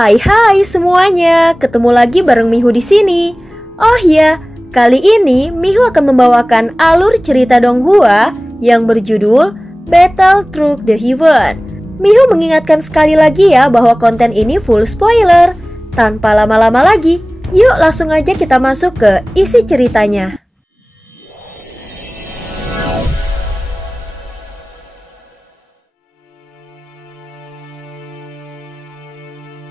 Hai semuanya, ketemu lagi bareng Mihu di sini. Oh ya, kali ini Mihu akan membawakan alur cerita Donghua yang berjudul Battle Through the Heaven. Mihu mengingatkan sekali lagi ya bahwa konten ini full spoiler. Tanpa lama-lama lagi, yuk langsung aja kita masuk ke isi ceritanya.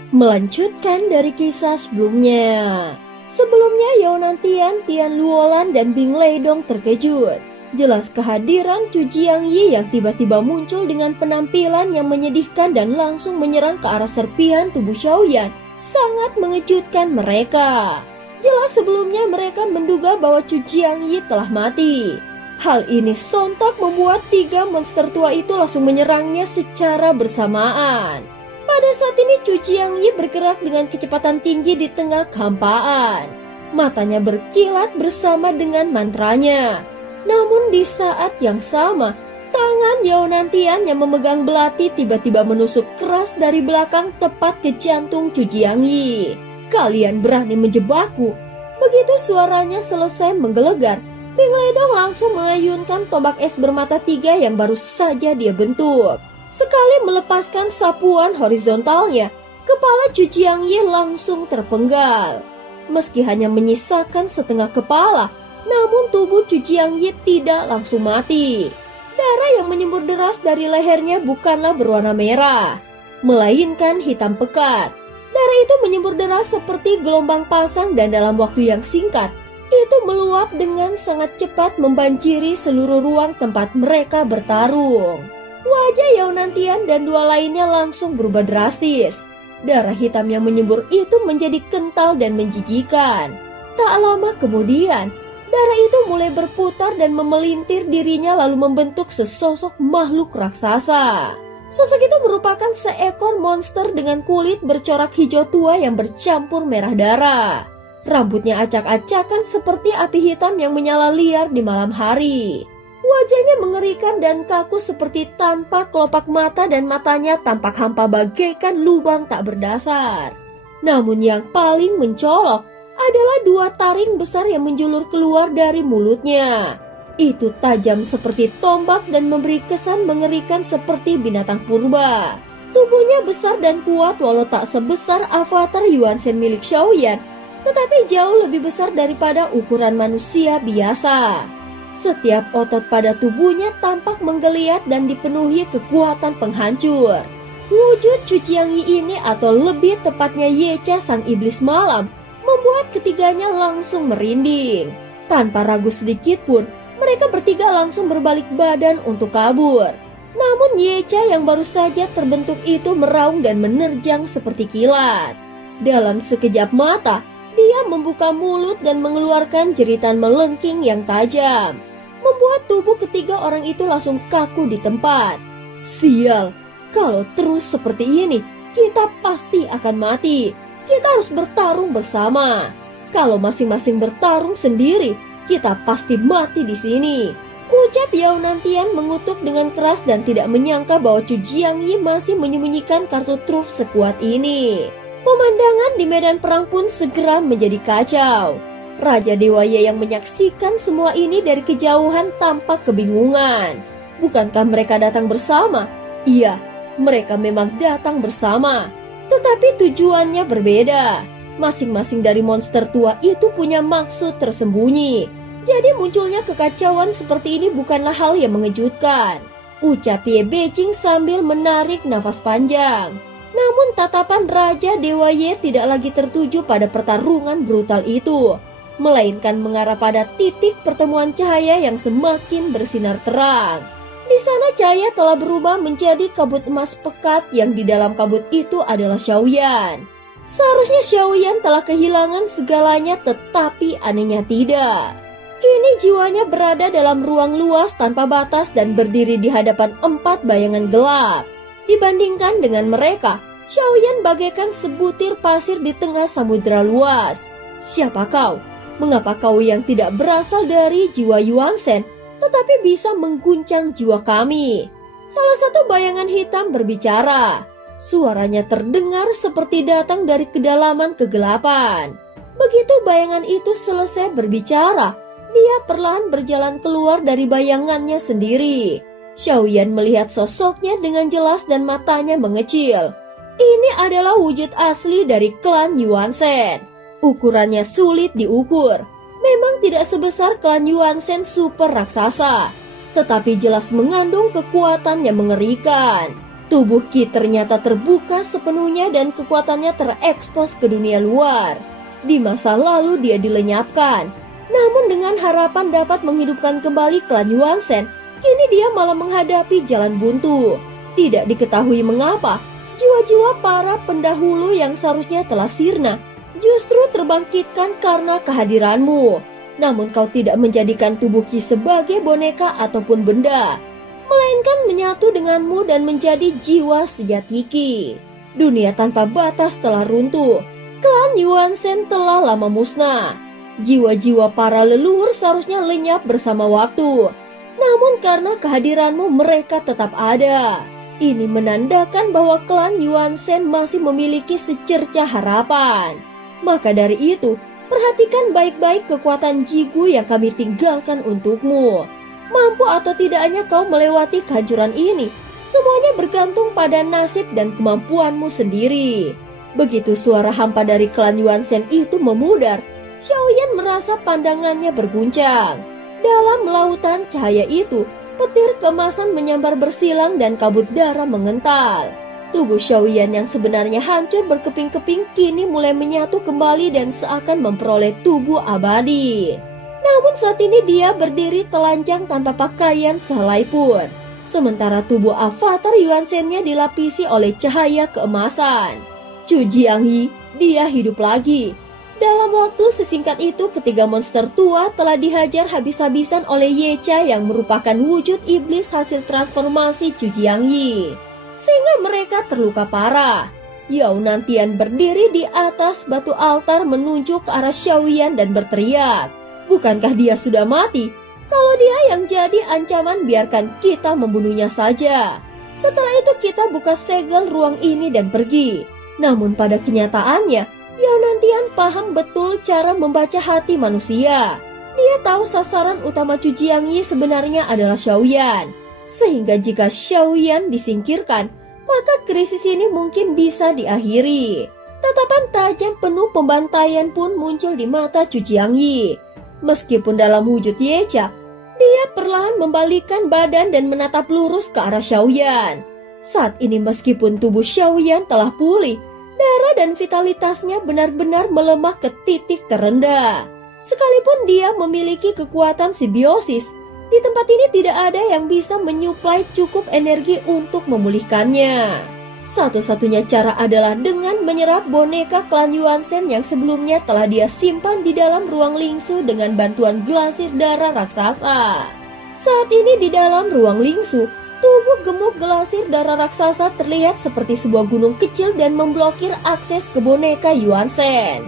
Melanjutkan dari kisah sebelumnya. Sebelumnya Yaonantian, Tian Luolan, dan Bing Leidong terkejut. Jelas kehadiran Chu Jiangyi yang tiba-tiba muncul dengan penampilan yang menyedihkan dan langsung menyerang ke arah serpihan tubuh Xiaoyan sangat mengejutkan mereka. Jelas sebelumnya mereka menduga bahwa Chu Jiangyi telah mati. Hal ini sontak membuat tiga monster tua itu langsung menyerangnya secara bersamaan. Pada saat ini Chu Jiangyi bergerak dengan kecepatan tinggi di tengah kehampaan. Matanya berkilat bersama dengan mantranya. Namun di saat yang sama, tangan Yaonantian yang memegang belati tiba-tiba menusuk keras dari belakang tepat ke jantung Chu Jiangyi. "Kalian berani menjebakku?" Begitu suaranya selesai menggelegar, Bing Leidong langsung mengayunkan tombak es bermata tiga yang baru saja dia bentuk. Sekali melepaskan sapuan horizontalnya, kepala Chu Jiangyi langsung terpenggal. Meski hanya menyisakan setengah kepala, namun tubuh Chu Jiangyi tidak langsung mati. Darah yang menyembur deras dari lehernya bukanlah berwarna merah, melainkan hitam pekat. Darah itu menyembur deras seperti gelombang pasang dan dalam waktu yang singkat, itu meluap dengan sangat cepat membanjiri seluruh ruang tempat mereka bertarung. Wajah Yaonantian dan dua lainnya langsung berubah drastis. Darah hitam yang menyembur itu menjadi kental dan menjijikan. Tak lama kemudian, darah itu mulai berputar dan memelintir dirinya lalu membentuk sesosok makhluk raksasa. Sosok itu merupakan seekor monster dengan kulit bercorak hijau tua yang bercampur merah darah. Rambutnya acak-acakan seperti api hitam yang menyala liar di malam hari. Wajahnya mengerikan dan kaku seperti tanpa kelopak mata dan matanya tampak hampa bagaikan lubang tak berdasar. Namun yang paling mencolok adalah dua taring besar yang menjulur keluar dari mulutnya. Itu tajam seperti tombak dan memberi kesan mengerikan seperti binatang purba. Tubuhnya besar dan kuat walau tak sebesar avatar Yuan Shen milik Xiaoyan, tetapi jauh lebih besar daripada ukuran manusia biasa. Setiap otot pada tubuhnya tampak menggeliat dan dipenuhi kekuatan penghancur. Wujud Chu Jiangyi ini atau lebih tepatnya Yecha sang iblis malam membuat ketiganya langsung merinding. Tanpa ragu sedikit pun, mereka bertiga langsung berbalik badan untuk kabur. Namun Yecha yang baru saja terbentuk itu meraung dan menerjang seperti kilat. Dalam sekejap mata, dia membuka mulut dan mengeluarkan jeritan melengking yang tajam, membuat tubuh ketiga orang itu langsung kaku di tempat. "Sial, kalau terus seperti ini, kita pasti akan mati. Kita harus bertarung bersama. Kalau masing-masing bertarung sendiri, kita pasti mati di sini," ucap Yaonantian mengutuk dengan keras dan tidak menyangka bahwa Chu Jiangyi masih menyembunyikan kartu truf sekuat ini. Pemandangan di medan perang pun segera menjadi kacau. Raja Dewaya yang menyaksikan semua ini dari kejauhan tampak kebingungan. Bukankah mereka datang bersama? Iya, mereka memang datang bersama. Tetapi tujuannya berbeda. Masing-masing dari monster tua itu punya maksud tersembunyi. Jadi munculnya kekacauan seperti ini bukanlah hal yang mengejutkan, ucap Ye Beijing sambil menarik nafas panjang. Namun tatapan Raja Dewa Ye tidak lagi tertuju pada pertarungan brutal itu, melainkan mengarah pada titik pertemuan cahaya yang semakin bersinar terang. Di sana cahaya telah berubah menjadi kabut emas pekat yang di dalam kabut itu adalah Xiaoyan. Seharusnya Xiaoyan telah kehilangan segalanya, tetapi anehnya tidak. Kini jiwanya berada dalam ruang luas tanpa batas dan berdiri di hadapan 4 bayangan gelap. Dibandingkan dengan mereka, Xiaoyan bagaikan sebutir pasir di tengah samudera luas. "Siapa kau? Mengapa kau yang tidak berasal dari jiwa Yuan Shen, tetapi bisa mengguncang jiwa kami?" Salah satu bayangan hitam berbicara. Suaranya terdengar seperti datang dari kedalaman kegelapan. Begitu bayangan itu selesai berbicara, dia perlahan berjalan keluar dari bayangannya sendiri. Xiaoyan melihat sosoknya dengan jelas dan matanya mengecil. Ini adalah wujud asli dari klan Yuanzhen. Ukurannya sulit diukur. Memang tidak sebesar klan Yuanzhen super raksasa, tetapi jelas mengandung kekuatan yang mengerikan. Tubuh Qi ternyata terbuka sepenuhnya dan kekuatannya terekspos ke dunia luar. Di masa lalu dia dilenyapkan, namun dengan harapan dapat menghidupkan kembali klan Yuanzhen, kini dia malah menghadapi jalan buntu. Tidak diketahui mengapa, jiwa-jiwa para pendahulu yang seharusnya telah sirna justru terbangkitkan karena kehadiranmu. Namun kau tidak menjadikan tubuh Qi sebagai boneka ataupun benda, melainkan menyatu denganmu dan menjadi jiwa sejati Qi. Dunia tanpa batas telah runtuh. Klan Yuanzhen telah lama musnah. Jiwa-jiwa para leluhur seharusnya lenyap bersama waktu. Namun karena kehadiranmu mereka tetap ada. Ini menandakan bahwa klan Yuanzhen masih memiliki secercah harapan. Maka dari itu, perhatikan baik-baik kekuatan Jigu yang kami tinggalkan untukmu. Mampu atau tidaknya kau melewati kehancuran ini, semuanya bergantung pada nasib dan kemampuanmu sendiri. Begitu suara hampa dari klan Yuanzhen itu memudar, Xiaoyan merasa pandangannya berguncang. Dalam lautan cahaya itu, petir keemasan menyambar bersilang dan kabut darah mengental. Tubuh Xiaoyan yang sebenarnya hancur berkeping-keping kini mulai menyatu kembali dan seakan memperoleh tubuh abadi. Namun saat ini dia berdiri telanjang tanpa pakaian sehelai pun. Sementara tubuh avatar Yuanzhen-nya dilapisi oleh cahaya keemasan. Chu Jiangyi, dia hidup lagi. Dalam waktu sesingkat itu, ketiga monster tua telah dihajar habis-habisan oleh Yecha yang merupakan wujud iblis hasil transformasi Chu Jiangyi, sehingga mereka terluka parah. Yao Nantian berdiri di atas batu altar menunjuk ke arah Xiaoyan dan berteriak, "Bukankah dia sudah mati? Kalau dia yang jadi ancaman, biarkan kita membunuhnya saja. Setelah itu kita buka segel ruang ini dan pergi." Namun pada kenyataannya, Yao Nantian paham betul cara membaca hati manusia. Dia tahu sasaran utama Chu Jiangyi sebenarnya adalah Xiaoyan. Sehingga jika Xiaoyan disingkirkan, maka krisis ini mungkin bisa diakhiri. Tatapan tajam penuh pembantaian pun muncul di mata Chu Jiangyi. Meskipun dalam wujud Yecha, dia perlahan membalikkan badan dan menatap lurus ke arah Xiaoyan. Saat ini meskipun tubuh Xiaoyan telah pulih, darah dan vitalitasnya benar-benar melemah ke titik terendah. Sekalipun dia memiliki kekuatan simbiosis, di tempat ini tidak ada yang bisa menyuplai cukup energi untuk memulihkannya. Satu-satunya cara adalah dengan menyerap boneka klan Yuanzhen yang sebelumnya telah dia simpan di dalam ruang lingsu dengan bantuan glasir darah raksasa. Saat ini di dalam ruang lingsu, tubuh gemuk glasir darah raksasa terlihat seperti sebuah gunung kecil dan memblokir akses ke boneka Yuanzhen.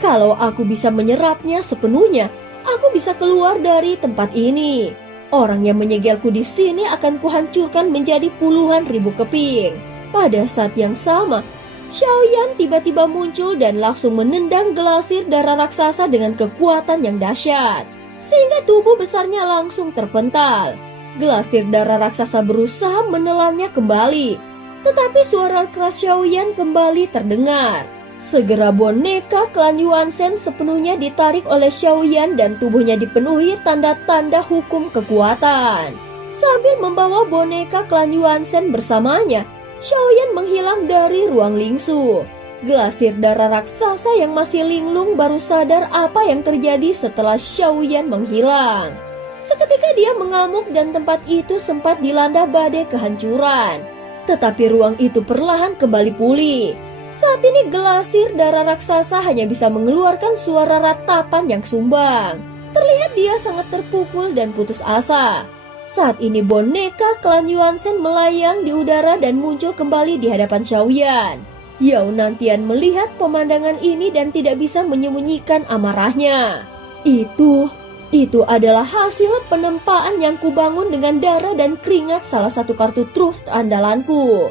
Kalau aku bisa menyerapnya sepenuhnya, aku bisa keluar dari tempat ini. Orang yang menyegelku di sini akan kuhancurkan menjadi puluhan ribu keping. Pada saat yang sama, Xiaoyan tiba-tiba muncul dan langsung menendang glasir darah raksasa dengan kekuatan yang dahsyat, sehingga tubuh besarnya langsung terpental. Glasir darah raksasa berusaha menelannya kembali, tetapi suara keras Xiaoyan kembali terdengar. Segera boneka klan Yuanzhen sepenuhnya ditarik oleh Xiaoyan dan tubuhnya dipenuhi tanda-tanda hukum kekuatan. Sambil membawa boneka klan Yuanzhen bersamanya, Xiaoyan menghilang dari ruang lingsu. Glasir darah raksasa yang masih linglung baru sadar apa yang terjadi setelah Xiaoyan menghilang. Seketika dia mengamuk dan tempat itu sempat dilanda badai kehancuran. Tetapi ruang itu perlahan kembali pulih. Saat ini glasir darah raksasa hanya bisa mengeluarkan suara ratapan yang sumbang. Terlihat dia sangat terpukul dan putus asa. Saat ini boneka klan Yuanzhen melayang di udara dan muncul kembali di hadapan Xiaoyan. Yao Nantian melihat pemandangan ini dan tidak bisa menyembunyikan amarahnya. Itu adalah hasil penempaan yang kubangun dengan darah dan keringat salah satu kartu truf andalanku.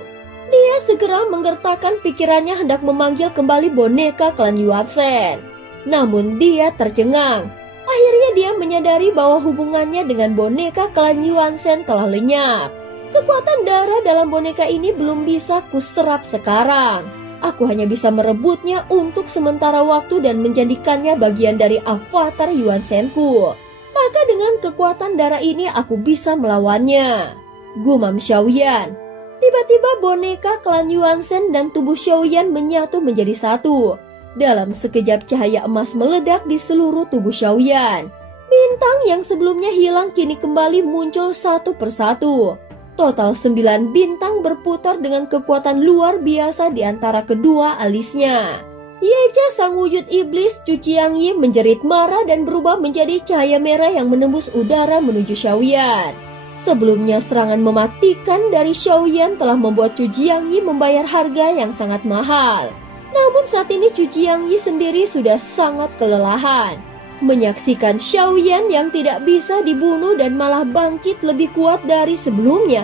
Dia segera menggertakkan pikirannya hendak memanggil kembali boneka klan Yuansen. Namun dia tercengang. Akhirnya dia menyadari bahwa hubungannya dengan boneka klan Yuansen telah lenyap. Kekuatan darah dalam boneka ini belum bisa kuserap sekarang. Aku hanya bisa merebutnya untuk sementara waktu dan menjadikannya bagian dari avatar Yuansenku. Maka dengan kekuatan darah ini aku bisa melawannya, gumam Xiaoyan. Tiba-tiba boneka klan Yuansen dan tubuh Xiaoyan menyatu menjadi satu. Dalam sekejap cahaya emas meledak di seluruh tubuh Xiaoyan. Bintang yang sebelumnya hilang kini kembali muncul satu persatu. Total 9 bintang berputar dengan kekuatan luar biasa di antara kedua alisnya. Yeja sang wujud iblis Chu Qiangyi menjerit marah dan berubah menjadi cahaya merah yang menembus udara menuju Xiaoyan. Sebelumnya serangan mematikan dari Xiaoyan telah membuat Chu Qiangyi membayar harga yang sangat mahal. Namun saat ini Chu Qiangyi sendiri sudah sangat kelelahan. Menyaksikan Xiaoyan yang tidak bisa dibunuh dan malah bangkit lebih kuat dari sebelumnya,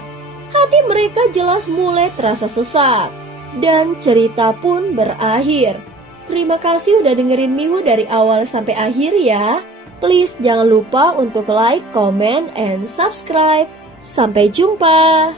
hati mereka jelas mulai terasa sesak. Dan cerita pun berakhir. Terima kasih udah dengerin Mihu dari awal sampai akhir ya. Please jangan lupa untuk like, comment, and subscribe. Sampai jumpa.